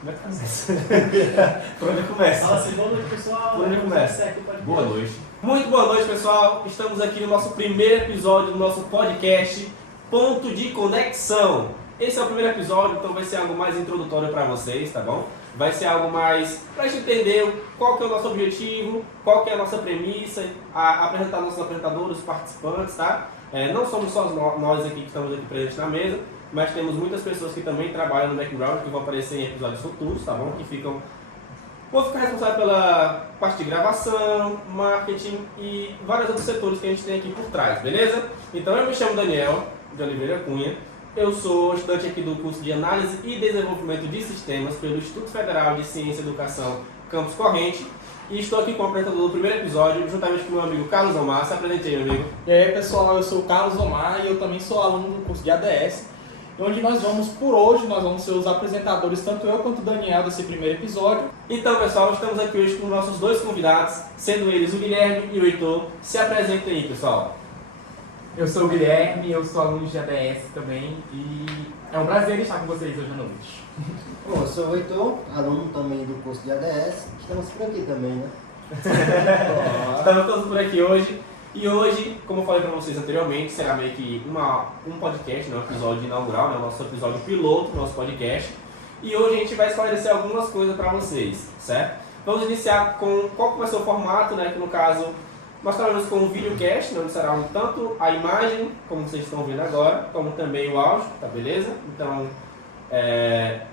Como é que faz isso? Por onde começa? Fala assim, boa noite, pessoal. Por onde começa? Boa noite. Muito boa noite, pessoal. Estamos aqui no nosso primeiro episódio do nosso podcast Ponto de Conexão. Esse é o primeiro episódio, então vai ser algo mais introdutório para vocês, tá bom? Vai ser algo mais para a gente entender qual que é o nosso objetivo, qual que é a nossa premissa, apresentar nossos apresentadores, os participantes, tá? Não somos só nós aqui que estamos aqui presentes na mesa, mas temos muitas pessoas que também trabalham no background, que vão aparecer em episódios futuros, tá bom? Vão ficar responsáveis pela parte de gravação, marketing e vários outros setores que a gente tem aqui por trás, beleza? Então eu me chamo Daniel de Oliveira Cunha, eu sou estudante aqui do curso de Análise e Desenvolvimento de Sistemas pelo Instituto Federal de Ciência e Educação Campus Corrente e estou aqui com o apresentador do primeiro episódio, juntamente com o meu amigo Carlos Omar. Se apresente aí, meu amigo. E aí, pessoal, eu sou o Carlos Omar e eu também sou aluno do curso de ADS, onde nós vamos ser os apresentadores, tanto eu quanto o Daniel, desse primeiro episódio. Então, pessoal, estamos aqui hoje com nossos dois convidados, sendo eles o Guilherme e o Heitor. Se apresentem aí, pessoal. Eu sou o Guilherme, eu sou aluno de ADS também e é um prazer estar com vocês hoje à noite. Bom, eu sou o Heitor, aluno também do curso de ADS, estamos por aqui também, né? Estamos todos por aqui hoje. E hoje, como eu falei para vocês anteriormente, será meio que um podcast, né, um episódio inaugural, né, o nosso episódio piloto do nosso podcast. E hoje a gente vai esclarecer algumas coisas para vocês, certo? Vamos iniciar com qual que vai ser o formato, né, que no caso nós trabalhamos com um videocast, onde será tanto a imagem, como vocês estão vendo agora, como também o áudio, tá beleza? Então,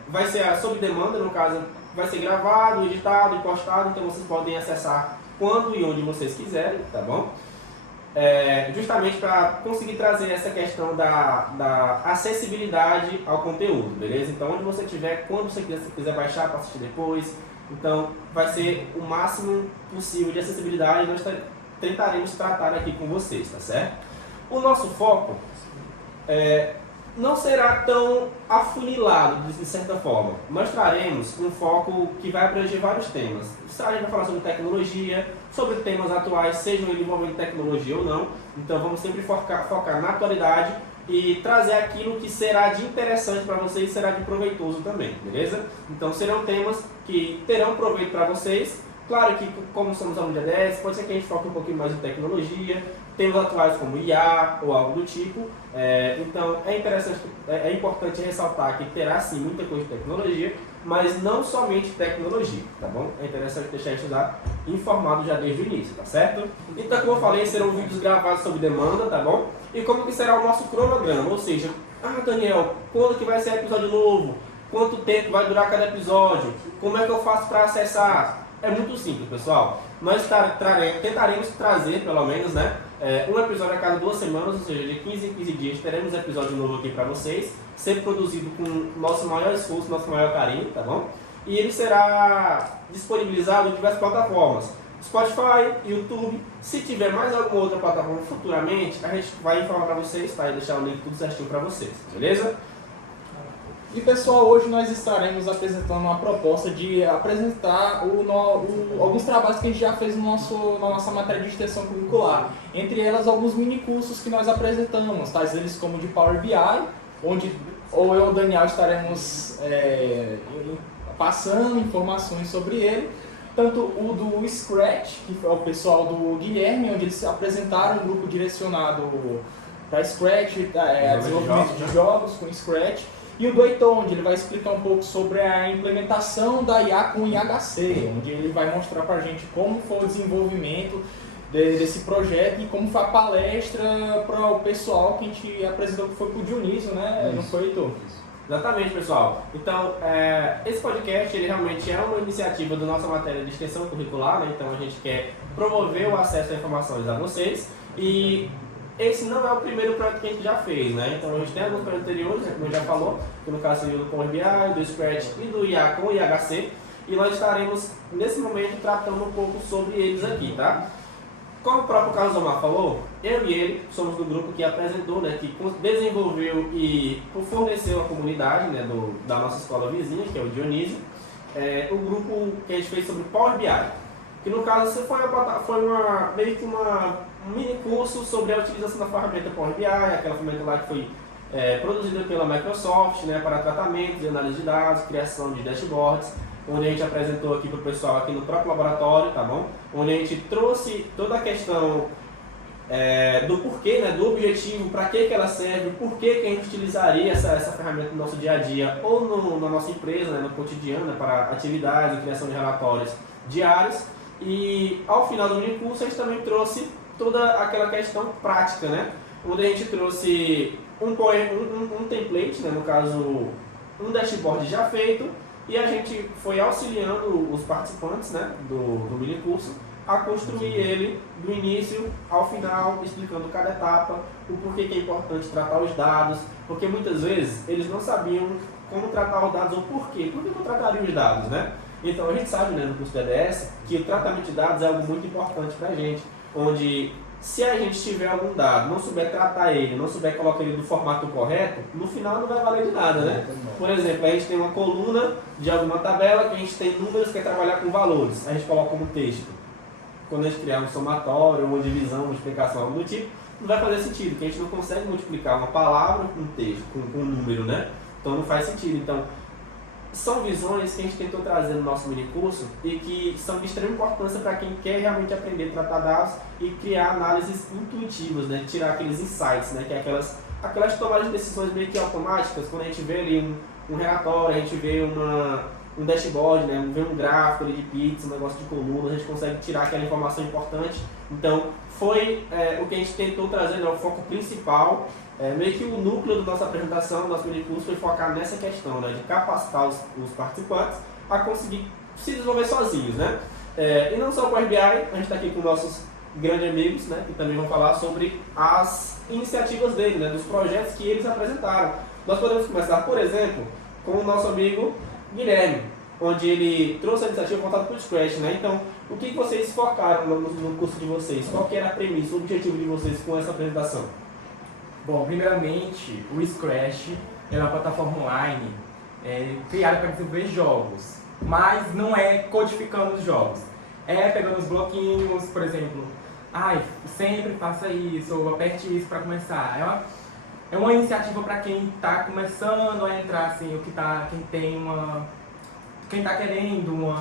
vai ser sob demanda, no caso, vai ser gravado, editado e postado, então vocês podem acessar quando e onde vocês quiserem, tá bom? Justamente para conseguir trazer essa questão da acessibilidade ao conteúdo, beleza? Então, onde você estiver, quando você quiser baixar para assistir depois, então vai ser o máximo possível de acessibilidade e nós tentaremos tratar aqui com vocês, tá certo? O nosso foco não será tão afunilado, de certa forma. Nós traremos um foco que vai abranger vários temas. A gente vai falar sobre tecnologia, sobre temas atuais, sejam eles envolvendo tecnologia ou não. Então vamos sempre focar na atualidade e trazer aquilo que será de interessante para vocês e será de proveitoso também, beleza? Então serão temas que terão proveito para vocês. Claro que, como somos alunos de ADS, pode ser que a gente foque um pouquinho mais em tecnologia, temas atuais como IA ou algo do tipo. Então é importante ressaltar que terá sim muita coisa de tecnologia, mas não somente tecnologia, tá bom? É interessante deixar isso informado já desde o início, tá certo? Então, como eu falei, serão vídeos gravados sob demanda, tá bom? E como que será o nosso cronograma, ou seja, Daniel, quando que vai ser episódio novo? Quanto tempo vai durar cada episódio? Como é que eu faço para acessar? É muito simples, pessoal. Nós tentaremos trazer, pelo menos, né, um episódio a cada 2 semanas, ou seja, de 15 em 15 dias teremos um episódio novo aqui para vocês, sempre produzido com nosso maior esforço, nosso maior carinho, tá bom? E ele será disponibilizado em diversas plataformas, Spotify, YouTube. Se tiver mais alguma outra plataforma futuramente, a gente vai informar para vocês, tá? E deixar o link tudo certinho para vocês, beleza? E pessoal, hoje nós estaremos apresentando uma proposta de apresentar alguns trabalhos que a gente já fez na nossa matéria de extensão curricular. Entre elas, alguns mini cursos que nós apresentamos, tais eles como de Power BI, onde ou eu ou o Daniel estaremos passando informações sobre ele. Tanto o do Scratch, que foi o pessoal do Guilherme, onde eles apresentaram um grupo direcionado para Scratch, desenvolvimento de jogos com Scratch. E o do Heitor, onde ele vai explicar um pouco sobre a implementação da IA com o IHC, onde ele vai mostrar para a gente como foi o desenvolvimento desse projeto e como foi a palestra para o pessoal que a gente apresentou, que foi para o Dionísio, né? Não foi, Heitor? Exatamente, pessoal. Então, esse podcast ele realmente é uma iniciativa da nossa matéria de extensão curricular, né? Então a gente quer promover o acesso a informações a vocês e esse não é o primeiro projeto que a gente já fez, né? Então a gente tem alguns projetos anteriores, como já falou, que no caso seria do Power BI, do Scratch e do IA com o IHC, e nós estaremos nesse momento tratando um pouco sobre eles aqui, tá? Como o próprio Carlos Omar falou, eu e ele somos do grupo que apresentou, né, que desenvolveu e forneceu à comunidade, né, da nossa escola vizinha, que é o Dionísio, o grupo que a gente fez sobre Power BI, que no caso foi meio que um mini curso sobre a utilização da ferramenta Power BI, aquela ferramenta lá que foi produzida pela Microsoft, né, para tratamento e análise de dados, criação de dashboards, onde a gente apresentou aqui para o pessoal aqui no próprio laboratório, tá bom? Onde a gente trouxe toda a questão do porquê, né, do objetivo, para que ela serve, por que a gente utilizaria essa ferramenta no nosso dia a dia ou na nossa empresa, né, no cotidiano, né, para atividades e criação de relatórios diários. E ao final do mini curso a gente também trouxe toda aquela questão prática, né, onde a gente trouxe um template, né, no caso um dashboard já feito, e a gente foi auxiliando os participantes, né, do mini curso a construir ele do início ao final, explicando cada etapa, o porquê que é importante tratar os dados, porque muitas vezes eles não sabiam como tratar os dados ou por que não tratariam os dados, né? Então a gente sabe, né, no curso de ADS que o tratamento de dados é algo muito importante para a gente, onde se a gente tiver algum dado, não souber tratar ele, não souber colocar ele no formato correto, no final não vai valer de nada, né? Por exemplo, a gente tem uma coluna de alguma tabela que a gente tem números que é trabalhar com valores, a gente coloca como texto. Quando a gente criar um somatório, uma divisão, uma multiplicação, algo do tipo, não vai fazer sentido, porque a gente não consegue multiplicar uma palavra com um texto, com um número, né? Então não faz sentido. Então, são visões que a gente tentou trazer no nosso mini curso e que são de extrema importância para quem quer realmente aprender a tratar dados e criar análises intuitivas, né? Tirar aqueles insights, né? Que é aquelas tomadas de decisões meio que automáticas, quando a gente vê ali um relatório, a gente vê um dashboard, né? Vê um gráfico ali de pizza, um negócio de coluna, a gente consegue tirar aquela informação importante. Então, foi o que a gente tentou trazer, né? O foco principal, meio que o núcleo da nossa apresentação, do nosso mini curso, foi focar nessa questão, né? De capacitar os participantes a conseguir se desenvolver sozinhos, né? E não só o Power BI, a gente está aqui com nossos grandes amigos, né? Que também vão falar sobre as iniciativas dele, né? Dos projetos que eles apresentaram. Nós podemos começar, por exemplo, com o nosso amigo Guilherme, onde ele trouxe a iniciativa voltada para o Scratch, né? Então, o que vocês focaram no curso de vocês? Qual que era a premissa, o objetivo de vocês com essa apresentação? Bom, primeiramente, o Scratch é uma plataforma online criada para desenvolver jogos, mas não é codificando os jogos. É pegando os bloquinhos, por exemplo, sempre faça isso, ou aperte isso para começar. É uma iniciativa para quem está começando a entrar, assim, quem está querendo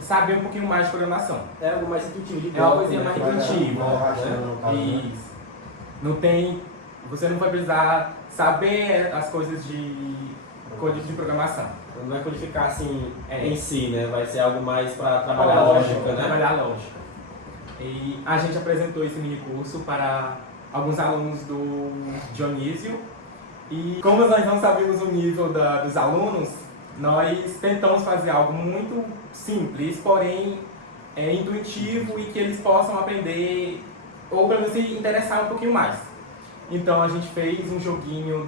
saber um pouquinho mais de programação. É algo mais intuitivo de É uma coisinha mais intuitiva. Isso. Não tem, você não vai precisar saber as coisas de código de programação. Não vai codificar assim em si, né? Vai ser algo mais para trabalhar a lógica, né? Trabalhar a lógica. E a gente apresentou esse mini curso para alguns alunos do Dionísio. E como nós não sabíamos o nível dos alunos, nós tentamos fazer algo muito simples, porém intuitivo e que eles possam aprender ou pelo menos se interessar um pouquinho mais. Então a gente fez um joguinho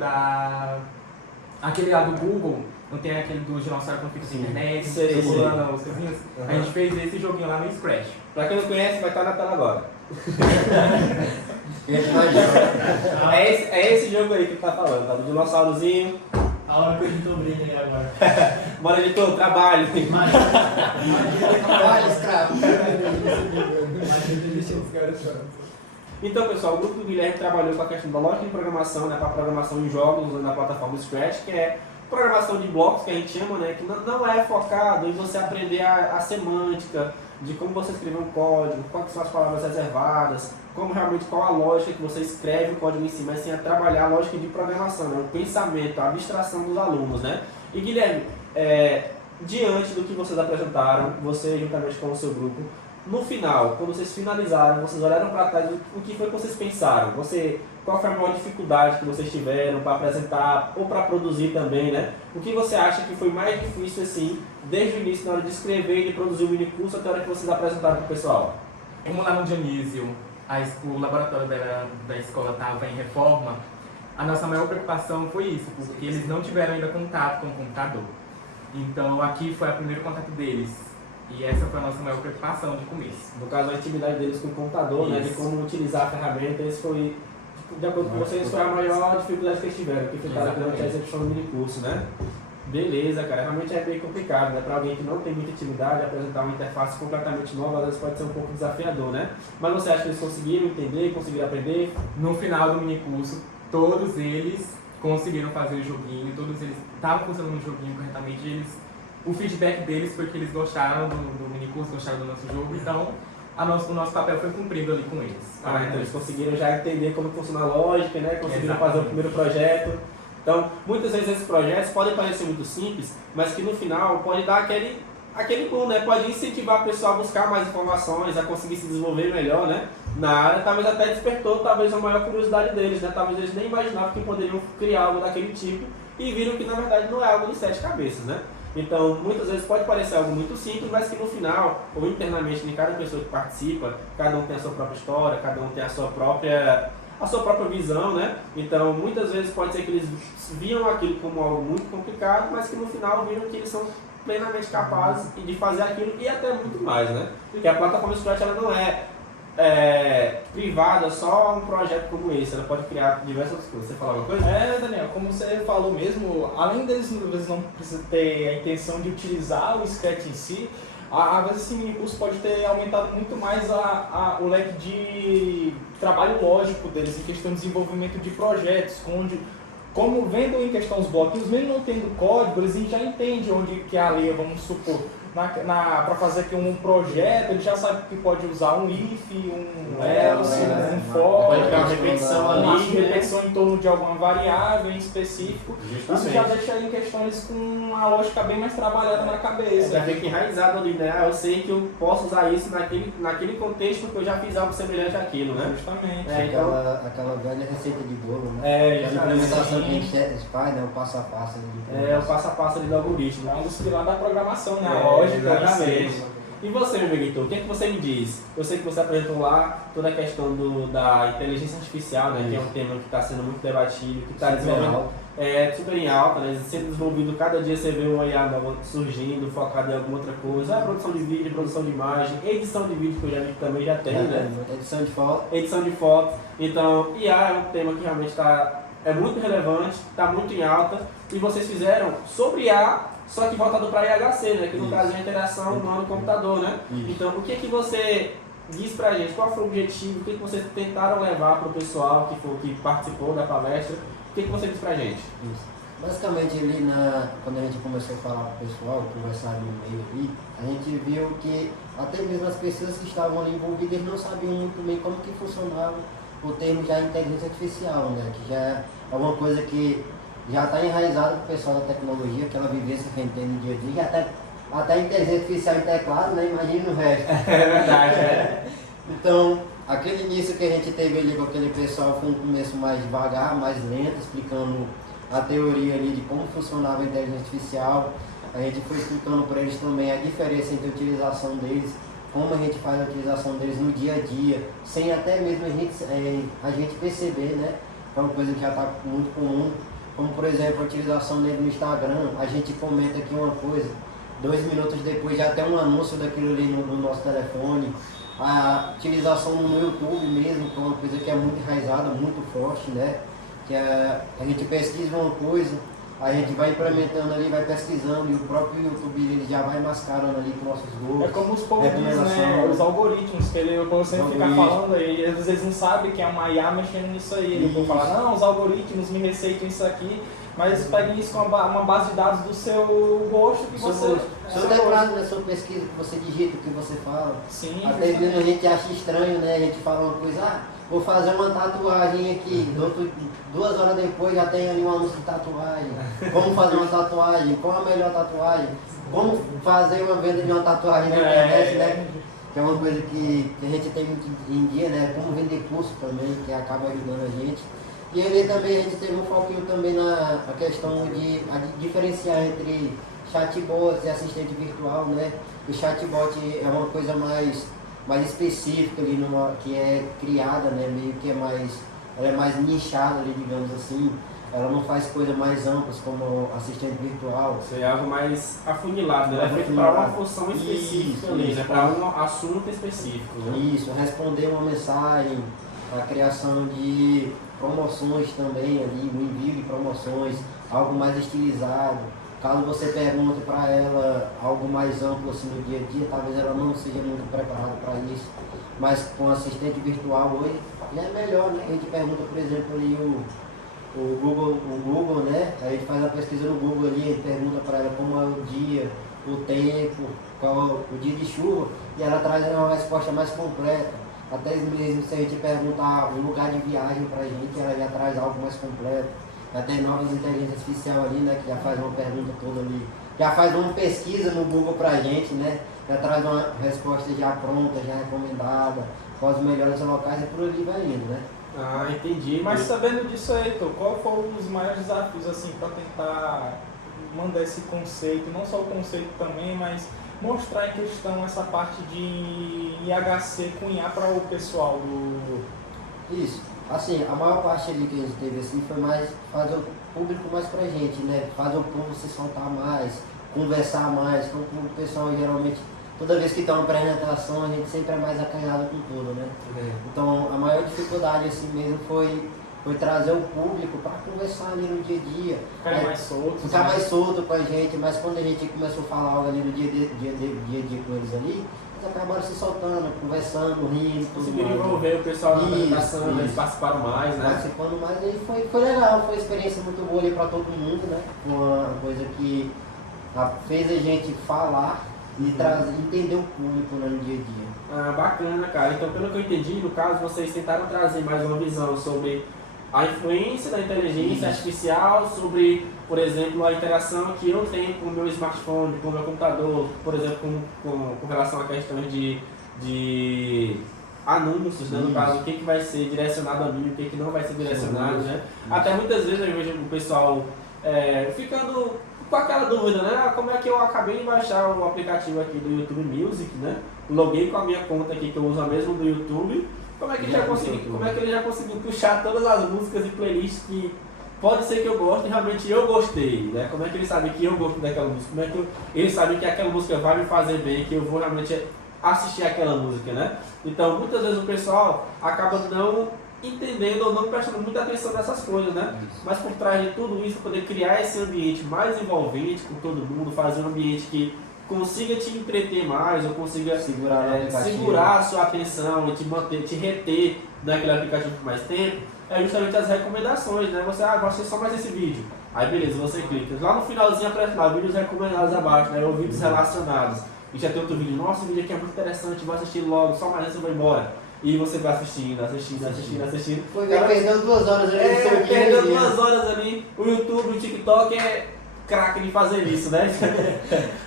aquele lá do Google, não tem aquele do dinossauro que fica na internet, pulando as coisinhas? A gente fez esse joguinho lá no Scratch. Pra quem não conhece, vai estar na tela agora. É esse jogo aí que tá falando, tá? Do dinossaurozinho. A hora que o editor brilha aí agora. Bora, editor, trabalho. Trabalho, escravo. Então, pessoal, o grupo do Guilherme trabalhou com a questão da lógica de programação, né, para programação em jogos usando a plataforma Scratch, que é programação de blocos, que a gente chama, né, que não é focado em você aprender a semântica, de como você escrever um código, quais são as palavras reservadas, qual a lógica que você escreve o código em si, mas sim a trabalhar a lógica de programação, né, o pensamento, a abstração dos alunos, né. E Guilherme, diante do que vocês apresentaram, você juntamente com o seu grupo, no final, quando vocês finalizaram, vocês olharam para trás, o que foi que vocês pensaram? Qual foi a maior dificuldade que vocês tiveram para apresentar ou para produzir também, né? O que você acha que foi mais difícil, assim, desde o início, na hora de escrever e de produzir o mini curso, até a hora que vocês apresentaram para o pessoal? Como lá no Dionísio, o laboratório da escola estava em reforma, a nossa maior preocupação foi isso, porque eles não tiveram ainda contato com o computador. Então aqui foi o primeiro contato deles. E essa foi a nossa maior preocupação de começo. No caso, a intimidade deles com o computador, né, de como utilizar a ferramenta, esse foi, de acordo com vocês, foi a maior dificuldade que eles tiveram, que ficaram durante a execução do mini curso, né? Beleza, cara, realmente é bem complicado, né? Para alguém que não tem muita intimidade, apresentar uma interface completamente nova, às vezes pode ser um pouco desafiador, né? Mas você acha que eles conseguiram entender, conseguiram aprender? No final do mini curso, todos eles conseguiram fazer o joguinho, todos eles estavam funcionando o joguinho corretamente, o feedback deles foi que eles gostaram do minicurso, gostaram do nosso jogo, então o nosso papel foi cumprido ali com eles. Então eles conseguiram já entender como funciona a lógica, né? Conseguiram fazer o primeiro projeto. Então, muitas vezes esses projetos podem parecer muito simples, mas que no final pode dar aquele boom, né? Pode incentivar o pessoal a buscar mais informações, a conseguir se desenvolver melhor, né? Na área, talvez até despertou talvez a maior curiosidade deles, né? Talvez eles nem imaginavam que poderiam criar algo daquele tipo e viram que na verdade não é algo de 7 cabeças, né? Então, muitas vezes pode parecer algo muito simples, mas que no final, ou internamente, de cada pessoa que participa, cada um tem a sua própria história, cada um tem a sua própria visão, né? Então, muitas vezes pode ser que eles viam aquilo como algo muito complicado, mas que no final viram que eles são plenamente capazes de fazer aquilo e até muito mais, né? Porque a plataforma Scratch ela não é privada só a um projeto como esse, ela pode criar diversas outras coisas. Você fala alguma coisa? Daniel, como você falou mesmo, além deles às vezes não precisam ter a intenção de utilizar o Scratch em si, às vezes esse minicurso pode ter aumentado muito mais o leque de trabalho lógico deles em questão de desenvolvimento de projetos, como vendo em questão os bloquinhos, mesmo não tendo código, eles já entendem onde que é a linha, vamos supor. Para fazer aqui um projeto, ele já sabe que pode usar um if, um else, um for, pode ter uma repetição ali, uma repetição em torno de alguma variável em específico. Justamente. Isso já deixa em questões com uma lógica bem mais trabalhada na cabeça. Já fica enraizado ali, né? Eu sei que eu posso usar isso naquele contexto porque eu já fiz algo semelhante àquilo, né? Justamente. Aquela velha receita de bolo, né? A implementação que a gente faz, né? O passo a passo. O passo a passo ali do algoritmo. É um dos pilares da programação, né? Exatamente. E você, meu Miguel, o que é que você me diz? Eu sei que você apresentou lá toda a questão da inteligência artificial, né? Que é um tema que está sendo muito debatido, que está desenvolvendo super em alta, né? Sendo desenvolvido, cada dia você vê uma IA nova surgindo, focada em alguma outra coisa. Produção de vídeo, produção de imagem, edição de vídeo, que eu já vi que também já tem, né? Edição de foto. Edição de foto. Então, IA é um tema que realmente é muito relevante, está muito em alta. E vocês fizeram sobre IA, só que voltado para IHC, né? Que no caso é a interação humano-computador, né? Então, o que você diz pra gente? Qual foi o objetivo? O que vocês tentaram levar para o pessoal que participou da palestra? O que você diz pra gente? Isso. Basicamente, ali quando a gente começou a falar com o pessoal, conversar no meio ali, a gente viu que até mesmo as pessoas que estavam ali envolvidas não sabiam muito bem como que funcionava o termo já inteligência artificial, né? Que já é uma coisa que já está enraizado para o pessoal da tecnologia, aquela vivência que a gente tem no dia a dia, até a inteligência artificial em teclado, né? Imagina o resto. É verdade, Então, aquele início que a gente teve ali com aquele pessoal foi um começo mais devagar, mais lento, explicando a teoria ali de como funcionava a inteligência artificial. A gente foi explicando para eles também a diferença entre a utilização deles, como a gente faz a utilização deles no dia a dia, sem até mesmo a gente perceber, né? É uma coisa que já está muito comum. Como, por exemplo, a utilização dele no Instagram, a gente comenta aqui uma coisa, 2 minutos depois já tem um anúncio daquilo ali no nosso telefone. A utilização no YouTube mesmo, que é uma coisa que é muito enraizada, muito forte, né? Que a gente pesquisa uma coisa, a gente vai implementando ali, vai pesquisando, e o próprio YouTube ele já vai mascarando ali com nossos gostos. É como os povos dizem, né? Os algoritmos, que ele sempre fica falando aí, às vezes eles não sabem que é uma IA mexendo nisso aí. Ele vai falar, não, os algoritmos me receitam isso aqui, mas eles pegam isso com uma base de dados do seu gosto que você... Seu teclado na sua pesquisa, que você digita, o que você fala. Sim, até mesmo a gente acha estranho, né? A gente fala uma coisa, vou fazer uma tatuagem aqui, 2 horas depois já tem ali um anúncio de tatuagem. Como fazer uma tatuagem, qual a melhor tatuagem, como fazer uma venda de uma tatuagem na internet, né? Que é uma coisa que a gente tem muito em dia, né? Como vender curso também, que acaba ajudando a gente. E ali também a gente teve um foquinho também na questão de diferenciar entre chatbot e assistente virtual, né? O chatbot é uma coisa mais específica ali, que é criada, né? Meio que ela é mais nichada ali, digamos assim. Ela não faz coisas mais amplas como assistente virtual. Isso é algo mais afunilado, né? É feito para uma função específica ali, né? Para um assunto específico. Né? Isso, responder uma mensagem, a criação de promoções também ali, o envio de promoções, algo mais estilizado. Caso você pergunte para ela algo mais amplo assim no dia a dia, talvez ela não seja muito preparada para isso. Mas com assistente virtual hoje já é melhor, né? A gente pergunta, por exemplo, ali o Google, né? A gente faz a pesquisa no Google ali, a gente pergunta para ela como é o dia, o tempo, qual é o dia de chuva, e ela traz uma resposta mais completa. Até mesmo se a gente perguntar um lugar de viagem pra gente, ela já traz algo mais completo. Até novas inteligências artificiais ali, né? Que já faz uma pergunta toda ali. Já faz uma pesquisa no Google pra gente, né? Já traz uma resposta já pronta, já recomendada, quais os melhores locais e por ali vai indo, né? Ah, entendi. Mas sabendo disso aí, Heitor, qual foram os maiores desafios assim para tentar mandar esse conceito, não só o conceito também, mas mostrar em questão essa parte de IHC cunhar para o pessoal do... Isso. Assim, a maior parte ali que a gente teve assim foi mais fazer o público mais pra gente, né? Fazer o povo se soltar mais, conversar mais, com o pessoal geralmente, toda vez que tem uma apresentação, a gente sempre é mais acanhado com tudo, né? Então a maior dificuldade assim mesmo foi trazer o público para conversar ali no dia a dia. Ficar mais solto. Ficar mais solto com a gente, mas quando a gente começou a falar algo ali no dia a dia com eles ali, eles acabaram se soltando, conversando, rindo, tudo Conseguiram mais. envolver o pessoal na Isso, apresentação, eles isso. participaram mais, né? Participando mais, aí foi legal, foi uma experiência muito boa ali para todo mundo, né? Uma coisa que fez a gente falar e entender o público, né, no dia a dia. Ah, bacana, cara. Então, pelo que eu entendi, no caso, vocês tentaram trazer mais uma visão sobre a influência da inteligência artificial, sobre, por exemplo, a interação que eu tenho com o meu smartphone, com o meu computador, por exemplo, com relação a questões de anúncios, né? No caso, o que vai ser direcionado a mim, o que não vai ser direcionado, né? Até muitas vezes eu vejo o pessoal ficando com aquela dúvida, né? Ah, como é que eu acabei de baixar o aplicativo aqui do YouTube Music, né? Loguei com a minha conta aqui que eu uso a mesma do YouTube. Como é que ele já conseguiu puxar todas as músicas e playlists que pode ser que eu goste e realmente eu gostei, né? Como é que ele sabe que eu gosto daquela música? Como é que ele sabe que aquela música vai me fazer bem, que eu vou realmente assistir aquela música, né? Então, muitas vezes o pessoal acaba não entendendo ou não prestando muita atenção nessas coisas, né? Mas por trás de tudo isso, poder criar esse ambiente mais envolvente com todo mundo, fazer um ambiente que consiga te entreter mais, ou consiga segurar a sua atenção e te manter, te reter naquele aplicativo por mais tempo, é justamente as recomendações, né? Você, gosta só mais desse vídeo. Aí beleza, você clica. Lá no finalzinho aparece lá, vídeos recomendados abaixo, né? Ou vídeos relacionados. E já tem outro vídeo, nossa, o vídeo aqui é muito interessante, vou assistir logo, só mais antes eu vou embora. E você vai assistindo. Foi perdendo 2 horas ali no seu dia. Perdeu 2 horas ali. O YouTube, o TikTok é craque de fazer isso, né?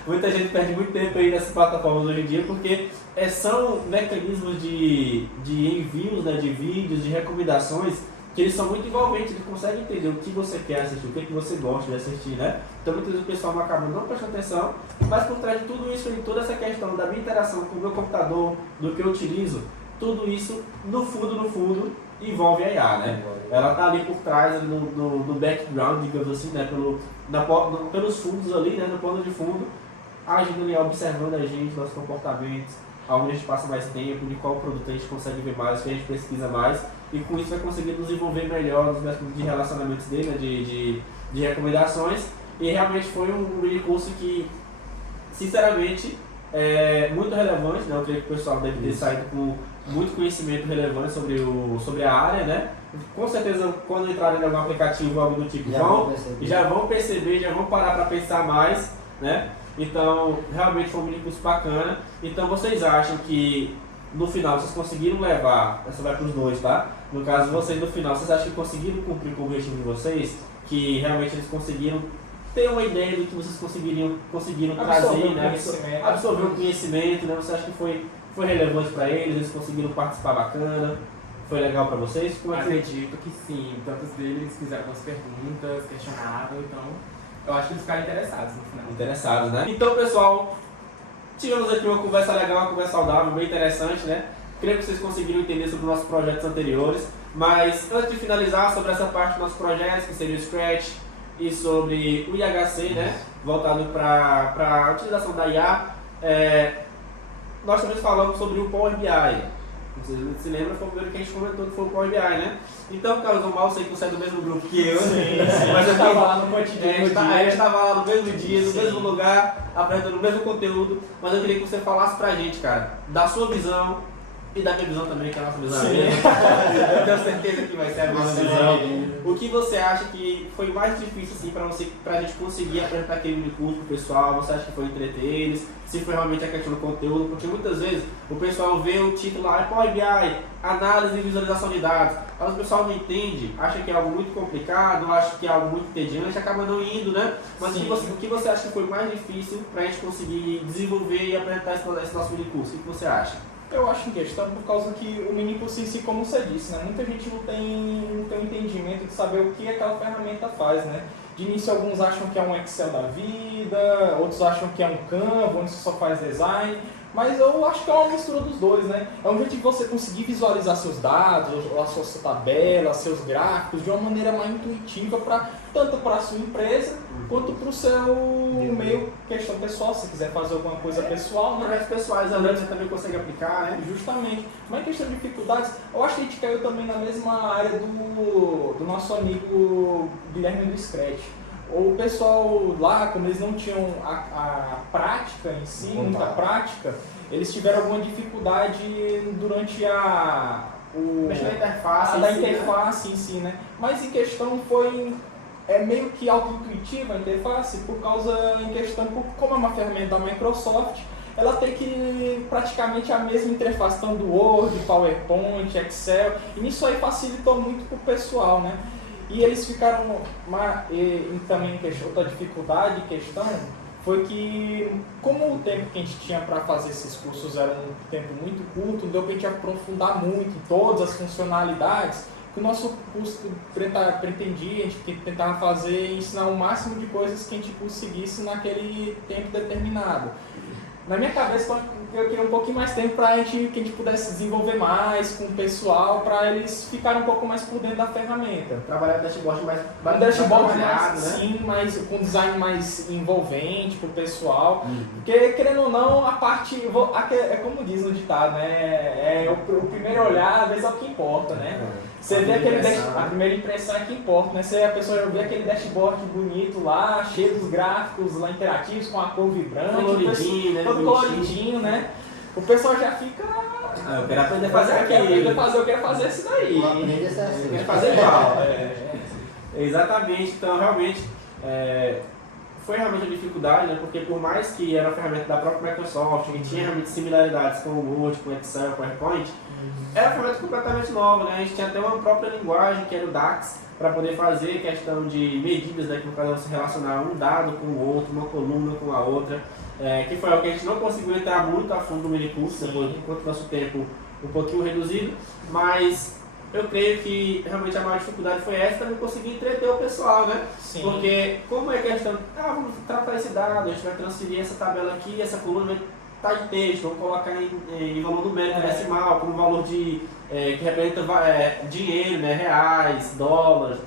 Muita gente perde muito tempo aí nessas plataformas hoje em dia porque são mecanismos de envios, né, de vídeos, de recomendações que eles são muito envolventes, eles conseguem entender o que você quer assistir, o que você gosta de assistir, né? Então muitas vezes o pessoal acaba não prestando atenção, mas por trás de tudo isso, de toda essa questão da minha interação com o meu computador, do que eu utilizo, tudo isso, no fundo, envolve a IA, né? Ela tá ali por trás, ali no background, digamos assim, né? Pelos fundos ali, né? No plano de fundo, agindo ali, observando a gente, nossos comportamentos, aonde a gente passa mais tempo, de qual produto a gente consegue ver mais, o que a gente pesquisa mais, e com isso vai conseguir nos envolver melhor nos métodos de relacionamentos dele, né? de recomendações, e realmente foi um curso que, sinceramente, é muito relevante, né? Eu creio que o pessoal deve ter saído com muito conhecimento relevante sobre a área, né? Com certeza, quando entrarem em algum aplicativo ou algo do tipo, já vão perceber, já vão parar para pensar mais, né? Então, realmente foi um mini curso bacana. Então, vocês acham que no final vocês conseguiram levar, essa vai para os dois, tá? No caso, vocês no final, vocês acham que conseguiram cumprir com o objetivo de vocês? Que realmente eles conseguiram ter uma ideia do que vocês conseguiram trazer, né? Absorver o conhecimento, né? Você acha que foi relevante para eles conseguiram participar bacana? Foi legal para vocês? Acredito que sim. Tantos deles fizeram algumas perguntas, questionaram, então eu acho que eles ficaram interessados no final. Interessados, né? Então, pessoal, tivemos aqui uma conversa legal, uma conversa saudável, bem interessante, né? Creio que vocês conseguiram entender sobre os nossos projetos anteriores, mas antes de finalizar sobre essa parte dos nossos projetos, que seria o Scratch, e sobre o IHC, né? Voltado para a utilização da IA, nós também falamos sobre o Power BI. Vocês se lembram, foi o primeiro que a gente comentou que foi o Power BI, né? Então, Carlos Omar, eu sei que você é do mesmo grupo que eu, mas eu estava lá no cotidiano. A gente estava lá no mesmo dia, no mesmo lugar, apresentando o mesmo conteúdo, mas eu queria que você falasse pra gente, cara, da sua visão, E da minha visão também, que é a nossa visão. Sim. Eu tenho certeza que vai ser a nossa visão. Sim. O que você acha que foi mais difícil assim, pra gente conseguir apresentar aquele mini curso pro pessoal? Você acha que foi entreter eles? Se foi realmente a questão do conteúdo? Porque muitas vezes o pessoal vê o título lá, Power BI, análise e visualização de dados. Mas o pessoal não entende, acha que é algo muito complicado, acha que é algo muito entediante, acaba não indo, né? Mas o que você acha que foi mais difícil pra gente conseguir desenvolver e apresentar esse nosso mini curso? O que você acha? Eu acho em questão por causa que o mini curso em si, como você disse, né? Muita gente não tem um entendimento de saber o que aquela ferramenta faz, né? De início alguns acham que é um Excel da vida, outros acham que é um Canva, onde você só faz design, mas eu acho que é uma mistura dos dois, né? É um jeito de você conseguir visualizar seus dados, as suas tabelas, seus gráficos de uma maneira mais intuitiva, tanto para a sua empresa quanto para o seu meio questão pessoal, se quiser fazer alguma coisa pessoal, né? Projetos pessoais ali você também consegue aplicar, né? Justamente. Mas em questão de dificuldades, eu acho que a gente caiu também na mesma área do nosso amigo Guilherme do Scratch. O pessoal lá, como eles não tinham a prática em si, muita prática, eles tiveram alguma dificuldade durante Mexer na interface, da interface em si, né? Mas em questão foi meio que auto-intuitiva a interface, por causa em questão, como é uma ferramenta da Microsoft, ela tem que praticamente a mesma interface tanto do Word, PowerPoint, Excel, e nisso aí facilitou muito para o pessoal, né? E eles ficaram, também outra dificuldade, questão, foi que como o tempo que a gente tinha para fazer esses cursos era um tempo muito curto, deu para a gente aprofundar muito em todas as funcionalidades, que o nosso curso pretendia, a gente tentava fazer, ensinar o máximo de coisas que a gente conseguisse naquele tempo determinado. Na minha cabeça, eu queria um pouquinho mais tempo para que a gente pudesse desenvolver mais com o pessoal, para eles ficarem um pouco mais por dentro da ferramenta. Trabalhar no dashboard mais Um dashboard mais, né? sim, mais, com design mais envolvente para o pessoal. Porque, querendo ou não, a parte, é como diz no ditado, né? O primeiro olhar, às vezes, é o que importa, né? Você vê a primeira impressão é que importa, né? A pessoa vê aquele dashboard bonito lá, cheio dos gráficos lá interativos, com a cor vibrante, Coloridinho, né? todo coloridinho, né? O pessoal já fica... Eu quero aprender a fazer aquilo. Eu quero fazer isso daí. Eu quero fazer igual. Exatamente, então realmente foi realmente uma dificuldade, né? Porque por mais que era uma ferramenta da própria Microsoft, que tinha realmente similaridades com o Word, com o Excel, com o PowerPoint, era uma ferramenta completamente nova, né? A gente tinha até uma própria linguagem, que era o DAX, para poder fazer questão de medidas, né? Que no caso você relacionar um dado com o outro, uma coluna com a outra, que foi algo que a gente não conseguiu entrar muito a fundo no mini curso, enquanto nosso tempo um pouquinho reduzido, mas eu creio que realmente a maior dificuldade foi essa, também conseguir entreter o pessoal, né? Sim. Porque como é questão, vamos tratar esse dado, a gente vai transferir essa tabela aqui, essa coluna tá de texto, vamos colocar em valor numérico decimal, como valor que representa dinheiro, né? Reais, dólares,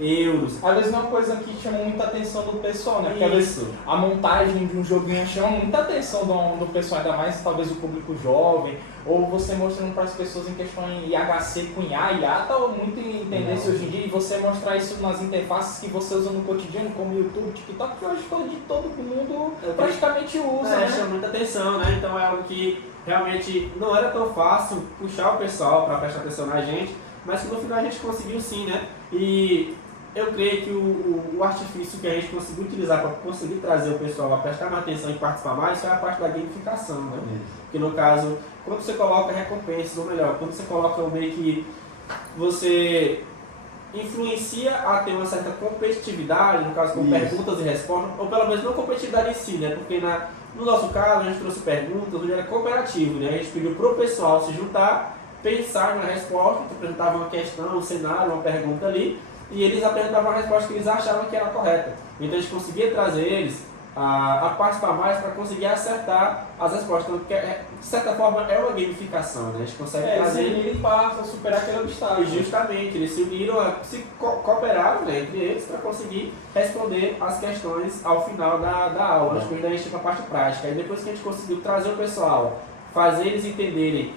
euros. Às vezes não é uma coisa que chama muita atenção do pessoal, né? Porque às vezes a montagem de um joguinho chama muita atenção do pessoal, ainda mais talvez o público jovem, ou você mostrando para as pessoas em questão em IHC com IA. IA tá muito em tendência hoje em dia, e você mostrar isso nas interfaces que você usa no cotidiano, como YouTube, TikTok, que hoje todo mundo praticamente usa, né? Chama muita atenção, né? Então é algo que realmente não era tão fácil puxar o pessoal para prestar atenção na gente, mas que no final a gente conseguiu sim, né? E eu creio que o artifício que a gente conseguiu utilizar para conseguir trazer o pessoal a prestar mais atenção e participar mais foi a parte da gamificação, né? Porque no caso, quando você coloca recompensas, ou melhor, quando você coloca meio que você influencia a ter uma certa competitividade, no caso com perguntas e respostas, ou pelo menos não competitividade em si, né? Porque no nosso caso a gente trouxe perguntas, onde era cooperativo, né? A gente pediu para o pessoal se juntar, pensar na resposta, apresentava uma questão, um cenário, uma pergunta ali, e eles apresentavam a resposta que eles achavam que era correta. Então a gente conseguia trazer eles a participar mais para conseguir acertar as respostas. Então, de certa forma é uma gamificação, né? A gente consegue trazer eles para superar aquele obstáculo. E justamente, eles se uniram, cooperaram, né, entre eles para conseguir responder as questões ao final da aula. Acho que ainda a gente tem a parte prática. E depois que a gente conseguiu trazer o pessoal, fazer eles entenderem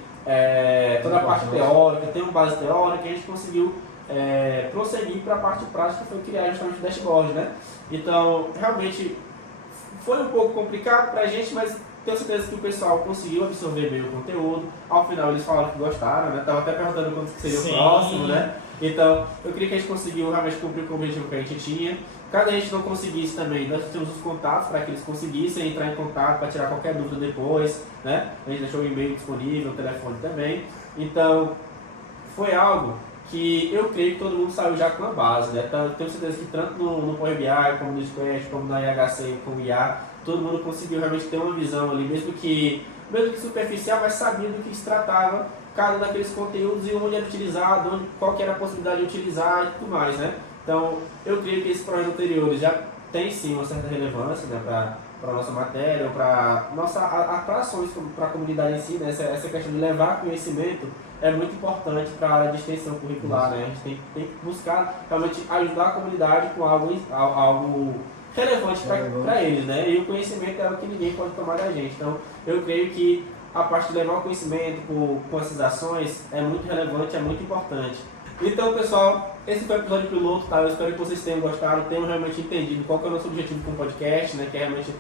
toda a parte teórica, ter uma base teórica, a gente conseguiu prosseguir para a parte prática, que foi criar justamente o dashboard, né? Então, realmente Foi um pouco complicado pra gente, mas tenho certeza que o pessoal conseguiu absorver bem o conteúdo. Ao final eles falaram que gostaram, né? Tava até perguntando quando que seria o próximo, né? Então, eu queria que a gente conseguiu realmente cumprir com o objetivo que a gente tinha. Caso a gente não conseguisse também, nós temos os contatos para que eles conseguissem entrar em contato para tirar qualquer dúvida depois, né? A gente deixou o e-mail disponível, o telefone também. Então, foi algo que eu creio que todo mundo saiu já com a base, né? Então, eu tenho certeza que tanto no Power BI, como no Squash, como na IHC, como IA, todo mundo conseguiu realmente ter uma visão ali, mesmo que superficial, mas sabia do que se tratava cada um daqueles conteúdos e onde era utilizado, qual que era a possibilidade de utilizar e tudo mais, né? Então, eu creio que esses projetos anteriores já têm sim uma certa relevância, né, para a nossa matéria, para nossa ações para a comunidade em si, né? Essa questão de levar conhecimento é muito importante para a área de extensão curricular, né? A gente tem que buscar realmente ajudar a comunidade com algo relevante para eles, né? E o conhecimento é o que ninguém pode tomar da gente. Então, eu creio que a parte de levar o conhecimento com essas ações é muito relevante, é muito importante. Então, pessoal, esse foi o episódio piloto, tá? Eu espero que vocês tenham gostado, tenham realmente entendido qual que é o nosso objetivo com o podcast, né? Que é realmente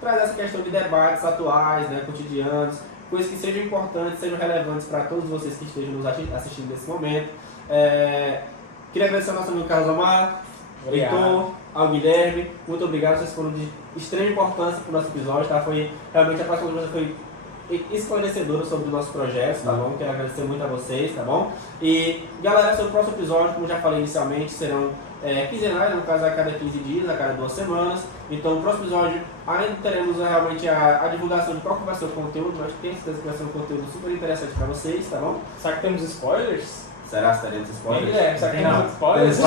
trazer essa questão de debates atuais, né? Cotidianos, coisas que sejam importantes, sejam relevantes para todos vocês que estejam nos assistindo nesse momento. Queria agradecer ao nosso amigo Carlos Omar, Heitor, ao Guilherme, muito obrigado, vocês foram de extrema importância para o nosso episódio, tá? Foi realmente a participação foi esclarecedora sobre os nossos projetos, tá bom? Quero agradecer muito a vocês, tá bom? E galera, sobre o próximo episódio, como já falei inicialmente, serão quinzenais, no caso a cada 15 dias, a cada 2 semanas. Então no próximo episódio ainda teremos realmente a divulgação de qual que vai ser o conteúdo, mas tenho certeza que vai ser um conteúdo super interessante para vocês, tá bom? Será que temos spoilers? Será que teremos spoilers? Será que temos spoilers?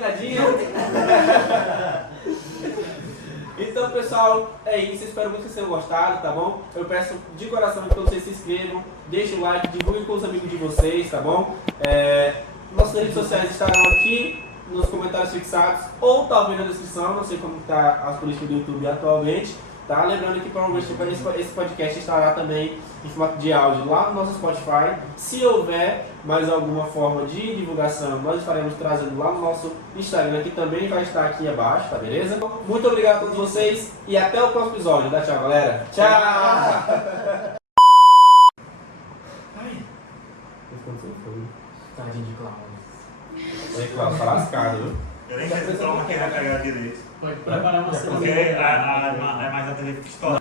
Nadinha. Então, pessoal, é isso. Espero muito que vocês tenham gostado, tá bom? Eu peço de coração que vocês se inscrevam, deixem o like, divulguem com os amigos de vocês, tá bom? Nossas redes sociais estarão aqui nos comentários fixados ou talvez na descrição, não sei como está as políticas do YouTube atualmente, tá? Lembrando que provavelmente esse podcast estará também em formato de áudio lá no nosso Spotify. Se houver mais alguma forma de divulgação, nós estaremos trazendo lá no nosso Instagram, que também vai estar aqui abaixo, tá beleza? Muito obrigado a todos vocês e até o próximo episódio. Dá tchau, galera. Tchau! Tadinho de Cláudio. Oi, Cláudio, tá lascado, viu? Eu nem sei se o Cláudio quer pegar direito. Pode preparar uma Porque é mais a TV pistola.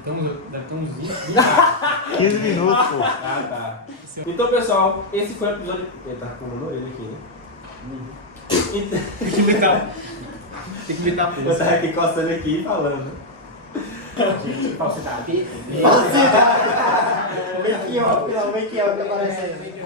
Deve ter uns 20. 15 minutos, pô. Ah, tá. Então, pessoal, esse foi o episódio... Ele tá comandando ele aqui, né? Tem que imitar. Tem que imitar a Eu tava aqui coçando aqui e falando. Gente, falsidade. Make-up, não, make-up aparece aí.